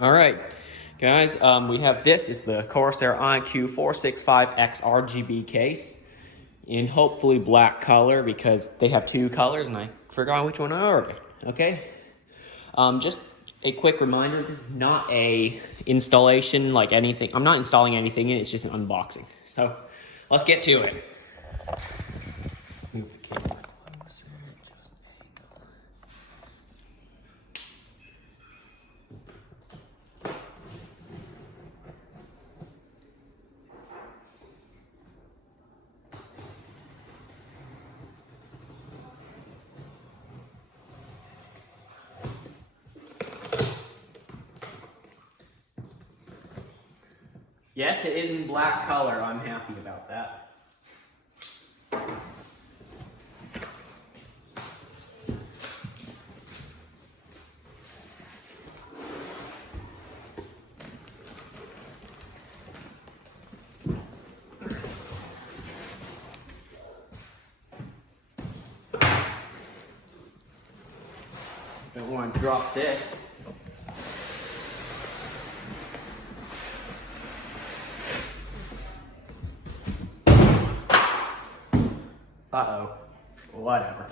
All right, guys, we have this is the Corsair iCUE 465X RGB case in hopefully black color because they have two colors and I forgot which one I ordered. Okay, just a quick reminder: this is not a installation like anything. I'm not installing anything in it. It's just an unboxing. So let's get to it. Move the camera closer. Just yes, it is in black color. I'm happy about that. Don't want to drop this. Uh-oh. Whatever.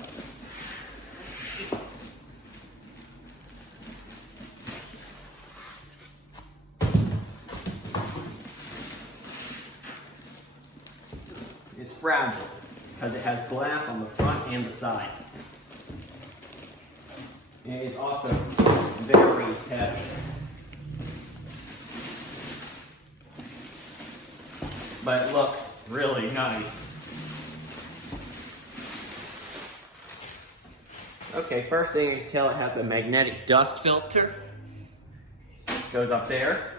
It's fragile because it has glass on the front and the side. And it's also very heavy. But it looks really nice. Okay, first thing you can tell, it has a magnetic dust filter. Goes up there.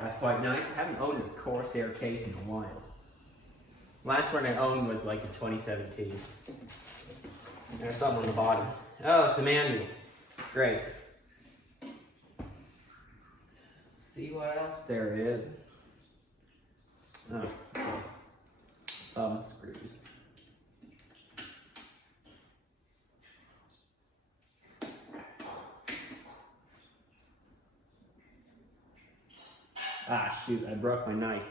That's quite nice. I haven't owned a Corsair case in a while. Last one I owned was like in 2017. There's something on the bottom. Oh, it's the manual. Great. See what else there is. Oh, thumb screws. Ah, shoot, I broke my knife.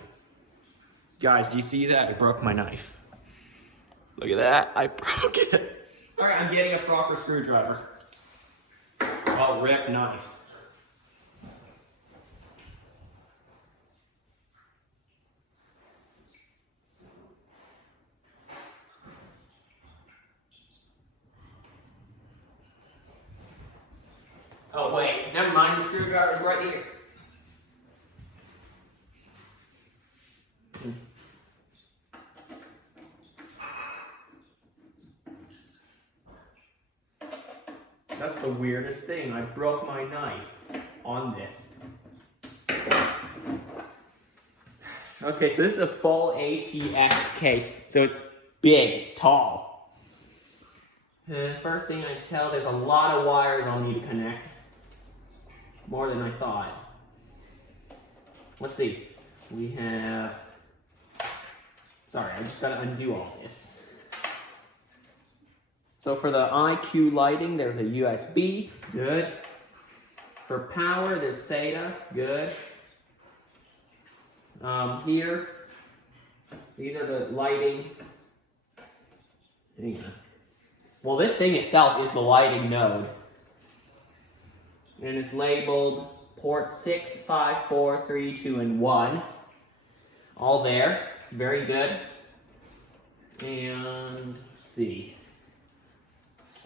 Guys, do you see that? I broke my knife. Look at that, I broke it. All right, I'm getting a proper screwdriver. Oh, rip knife. Oh wait, never mind, the screwdriver's right here. That's the weirdest thing. I broke my knife on this. Okay, so this is a full ATX case. So it's big, tall. First thing I tell, there's a lot of wires I'll need to connect. More than I thought. Let's see. We have... Sorry, I just gotta undo all this. So for the iCUE lighting, there's a USB, good. For power, there's SATA, good. Here, these are the lighting. Hang on. Well, this thing itself is the lighting node. And it's labeled port 6, 5, 4, 3, 2, and 1. All there, very good. And let's see.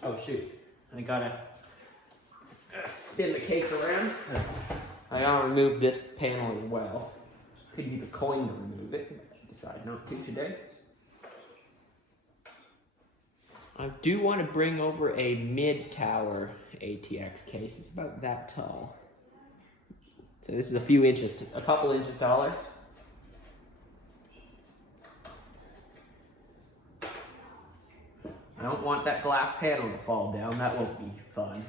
Oh shoot, I gotta spin the case around. I gotta remove this panel as well. Could use a coin to remove it, but I decided not to today. I do want to bring over a mid-tower ATX case. It's about that tall. So this is a couple inches taller. I don't want that glass panel to fall down. That won't be fun.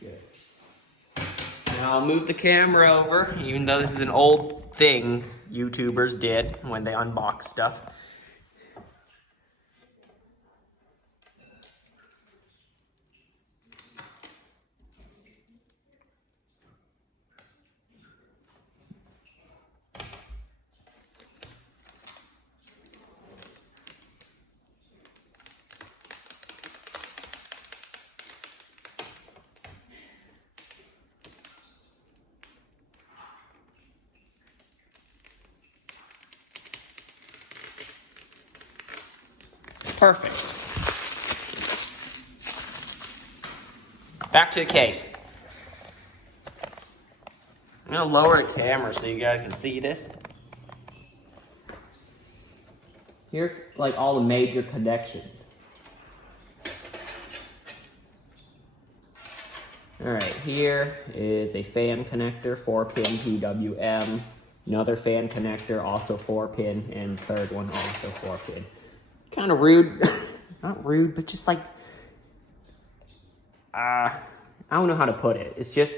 Good. And I'll move the camera over, even though this is an old thing YouTubers did when they unbox stuff. Perfect. Back to the case. I'm gonna lower the camera so you guys can see this. Here's like all the major connections. Alright, here is a fan connector, 4-pin PWM. Another fan connector, also 4-pin, and third one also 4-pin. Kind of rude, not rude, but just like, I don't know how to put it. It's just,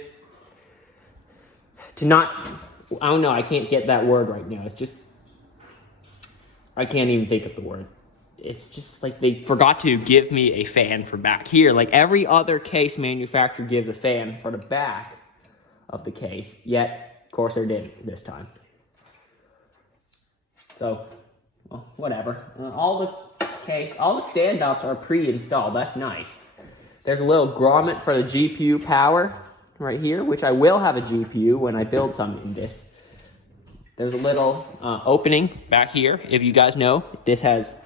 I don't know, I can't get that word right now. It's just, I can't even think of the word. It's just like they forgot to give me a fan for back here. Like every other case manufacturer gives a fan for the back of the case, yet Corsair didn't this time. So, well, whatever. All the standoffs are pre-installed. That's nice. There's a little grommet for the GPU power right here, which I will have a GPU when I build something in this. There's a little opening back here. If you guys know, this has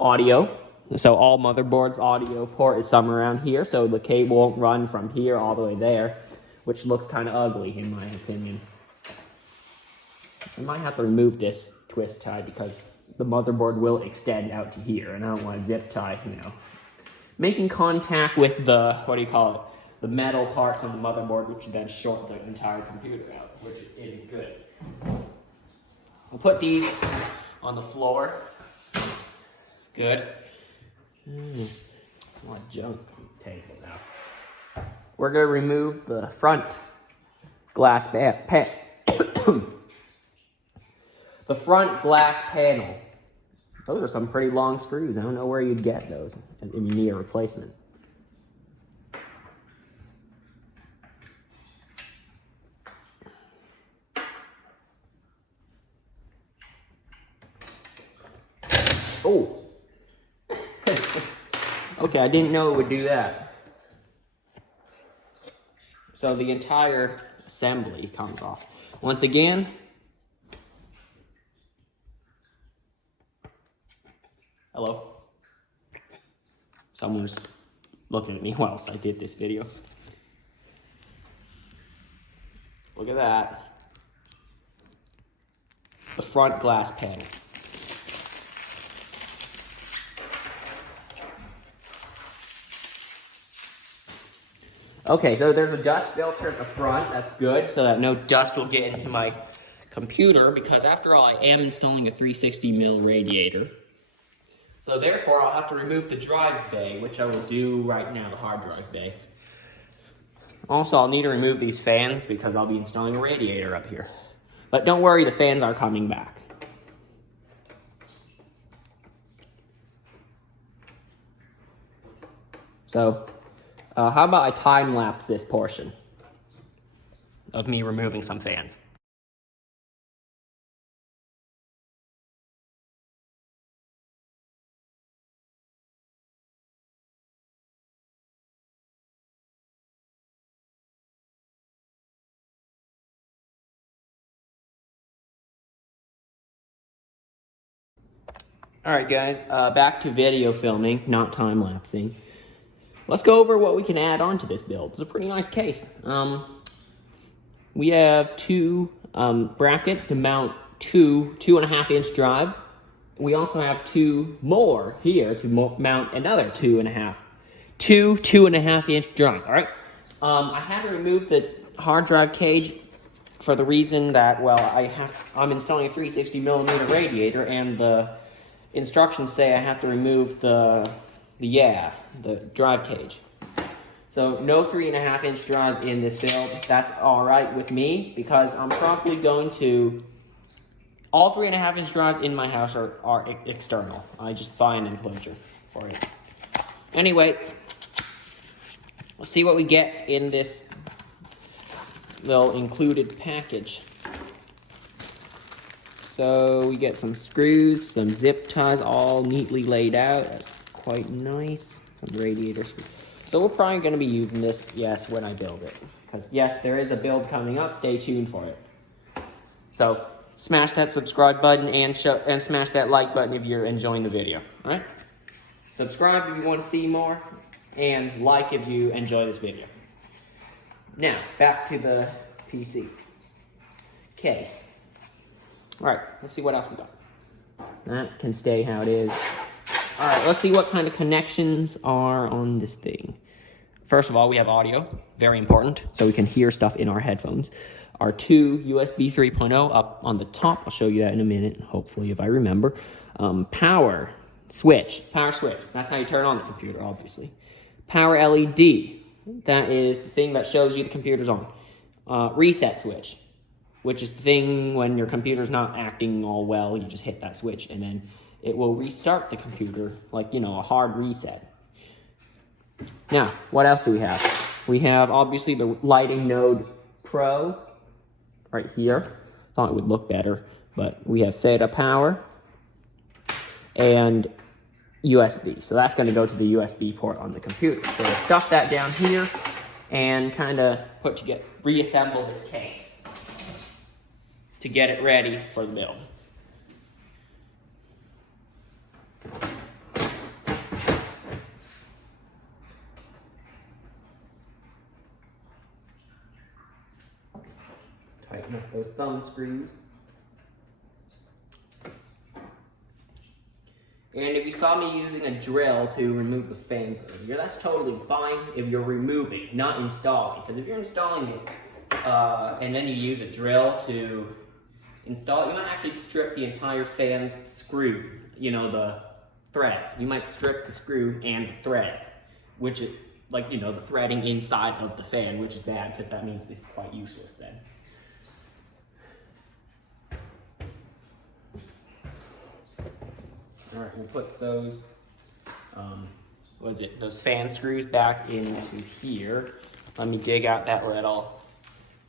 audio. So all motherboards' audio port is somewhere around here, so the cable won't run from here all the way there, which looks kind of ugly in my opinion. I might have to remove this twist tie because the motherboard will extend out to here, and I don't want to zip tie, you know, making contact with the, what do you call it, the metal parts on the motherboard, which would then short the entire computer out, which isn't good. We'll put these on the floor. Good. A lot of junk on the table now. We're going to remove the front glass the front glass panel. Those are some pretty long screws. I don't know where you'd get those if you need a replacement. Oh! Okay, I didn't know it would do that. So the entire assembly comes off. Once again, hello? Someone's looking at me whilst I did this video. Look at that. The front glass panel. Okay, so there's a dust filter at the front. That's good, so that no dust will get into my computer, because after all, I am installing a 360mm radiator. So therefore, I'll have to remove the drive bay, which I will do right now, the hard drive bay. Also, I'll need to remove these fans because I'll be installing a radiator up here. But don't worry, the fans are coming back. So, how about I time-lapse this portion of me removing some fans? Alright guys, back to video filming, not time-lapsing. Let's go over what we can add on to this build. It's a pretty nice case. We have two brackets to mount two 2.5-inch drives. We also have two more here to mount another 2.5 2.5-inch drives. All right. I had to remove the hard drive cage for the reason that, well, I'm installing a 360mm radiator, and the instructions say I have to remove the drive cage. So no 3.5-inch drives in this build. That's all right with me, because I'm probably going to, all 3.5-inch drives in my house are external. I just buy an enclosure for it. Anyway, let's see what we get in this little included package. So we get some screws, some zip ties all neatly laid out. That's quite nice. Some radiator screws. So we're probably going to be using this, yes, when I build it. Because, yes, there is a build coming up. Stay tuned for it. So, smash that subscribe button and smash that like button if you're enjoying the video. All right? Subscribe if you want to see more, and like if you enjoy this video. Now, back to the PC case. All right, let's see what else we got. That can stay how it is. All right, let's see what kind of connections are on this thing. First of all, we have audio, very important, so we can hear stuff in our headphones. Our two USB 3.0 up on the top. I'll show you that in a minute, hopefully, if I remember. Power switch. That's how you turn on the computer, obviously. Power LED. That is the thing that shows you the computer's on. Reset switch, which is the thing when your computer's not acting all well, you just hit that switch and then it will restart the computer, like, you know, a hard reset. Now, what else do we have? We have, obviously, the Lighting Node Pro right here. Thought it would look better, but we have SATA power and USB. So that's going to go to the USB port on the computer. So we'll stuff that down here and kind of reassemble this case to get it ready for the build. Tighten up those thumb screws. And if you saw me using a drill to remove the fans earlier, that's totally fine if you're removing, not installing. Because if you're installing it and then you use a drill to install it, you might actually strip the entire fan's screw, you know, the threads. You might strip the screw and the threads, which is, like, you know, the threading inside of the fan, which is bad because that means it's quite useless then. All right, we'll put those, those fan screws back into here. Let me dig out that little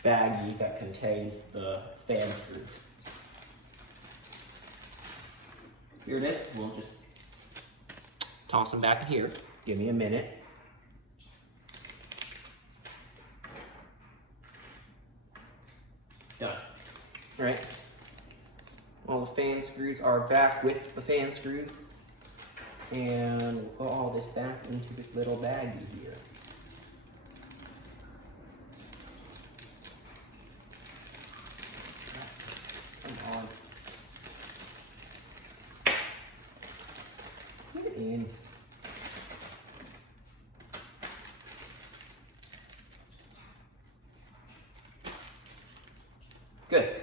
baggie that contains the fan screws. Here it is. We'll just toss them back in here. Give me a minute. Done. All right. All the fan screws are back with the fan screws. And we'll put all this back into this little baggie here. Come on. Put it in. Good.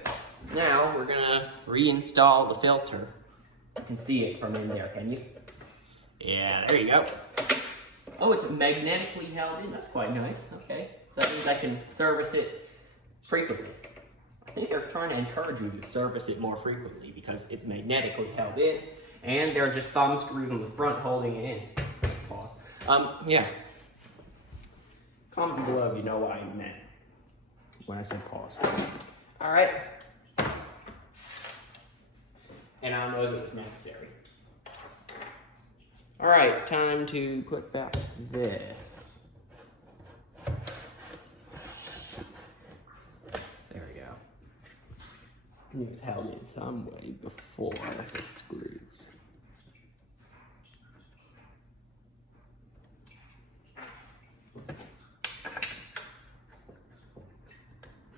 Now we're gonna reinstall the filter. You can see it from in there, can you? Yeah, there you go. Oh, it's magnetically held in. That's quite nice. Okay, so that means I can service it frequently. I think they're trying to encourage you to service it more frequently because it's magnetically held in, and there are just thumb screws on the front holding it in. Pause. Yeah. Comment below if you know what I meant when I said pause. All right. And I don't know if it was necessary. All right, time to put back this. There we go. It was held in some way before the screws.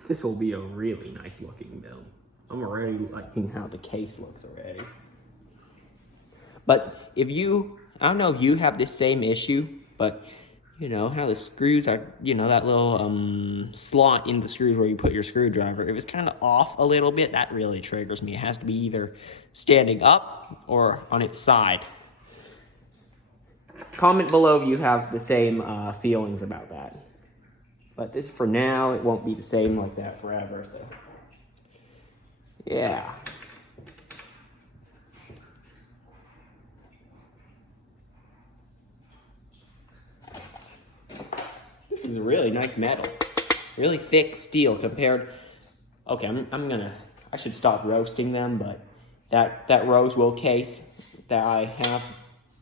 This will be a really nice looking build. I'm already liking how the case looks already. But if you, I don't know if you have this same issue, but you know how the screws are, you know, that little slot in the screws where you put your screwdriver, if it's kind of off a little bit, that really triggers me. It has to be either standing up or on its side. Comment below if you have the same feelings about that. But this, for now, it won't be the same like that forever, so. Yeah. This is a really nice metal. Really thick steel compared. Okay, I should stop roasting them, but that Rosewool case that I have,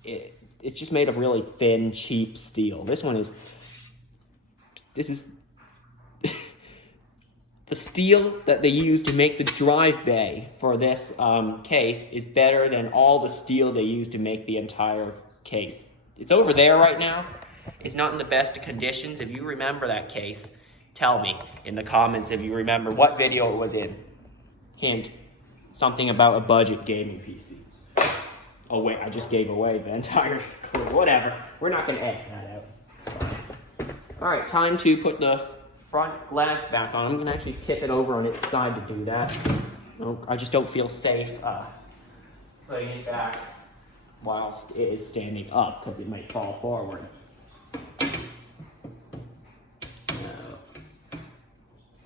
it's just made of really thin, cheap steel. This is the steel that they use to make the drive bay for this case is better than all the steel they use to make the entire case. It's over there right now. It's not in the best of conditions. If you remember that case, tell me in the comments if you remember what video it was in. Hint, something about a budget gaming PC. Oh wait, I just gave away the entire clue. Whatever, we're not gonna edit that out. All right, time to put the front glass back on. I'm gonna actually tip it over on its side to do that. I just don't feel safe putting it back whilst it is standing up because it might fall forward. Is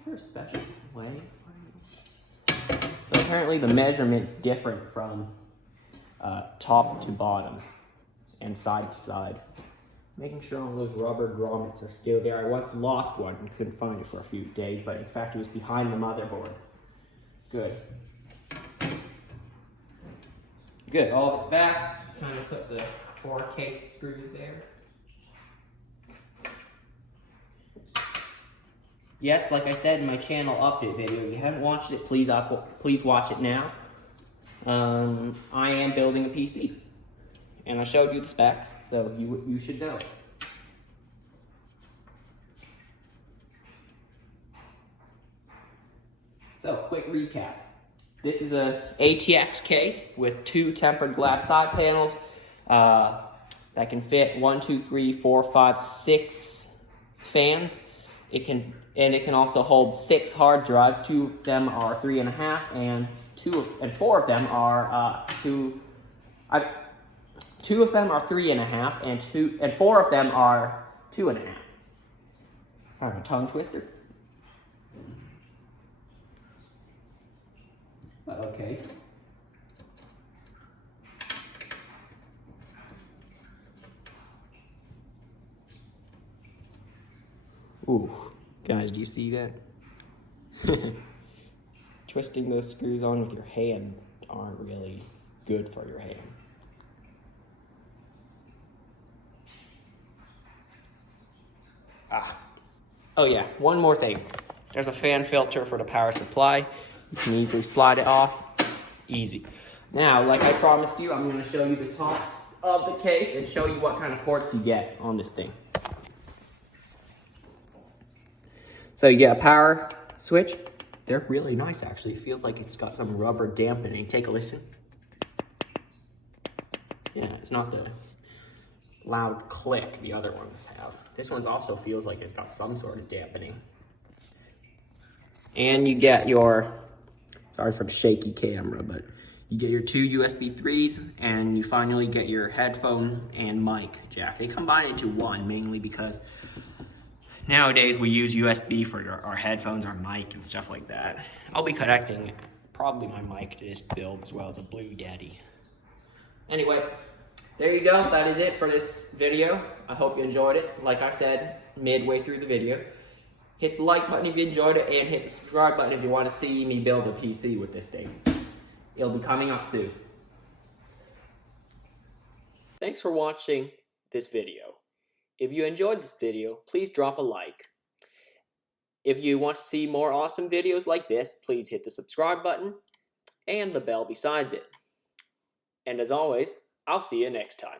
there a special way? So apparently the measurement's different from top to bottom and side to side. Making sure all those rubber grommets are still there. I once lost one and couldn't find it for a few days, but in fact it was behind the motherboard. Good. Good, all of it's back. Trying to put the 4 case screws there. Yes, like I said in my channel update video, if you haven't watched it, please watch it now. I am building a PC. And I showed you the specs, so you should know. So, quick recap. This is a ATX case with 2 tempered glass side panels that can fit 1, 2, 3, 4, 5, 6 fans. It can also hold 6 hard drives. 2 of them are 3.5, and 4 of them are 2. 2 of them are 3.5, and 4 of them are 2.5. Kind of a tongue twister. But okay. Ooh, guys, do you see that? Twisting those screws on with your hand aren't really good for your hand. Oh yeah, one more thing. There's a fan filter for the power supply. You can easily slide it off. Easy. Now, like I promised you, I'm going to show you the top of the case and show you what kind of ports you get on this thing. So you get a power switch. They're really nice, actually. It feels like it's got some rubber dampening. Take a listen. Yeah, it's not the loud click the other ones have. This one also feels like it's got some sort of dampening. And you get your, sorry for the shaky camera, but you get your 2 USB 3s, and you finally get your headphone and mic jack. They combine into one, mainly because nowadays we use USB for our headphones, our mic, and stuff like that. I'll be connecting probably my mic to this build as well as a Blue Yeti. Anyway, there you go. That is it for this video. I hope you enjoyed it. Like I said midway through the video, hit the like button if you enjoyed it, and hit the subscribe button if you want to see me build a PC with this thing. It'll be coming up soon. Thanks for watching this video. If you enjoyed this video, please drop a like. If you want to see more awesome videos like this, please hit the subscribe button and the bell besides it. And as always, I'll see you next time.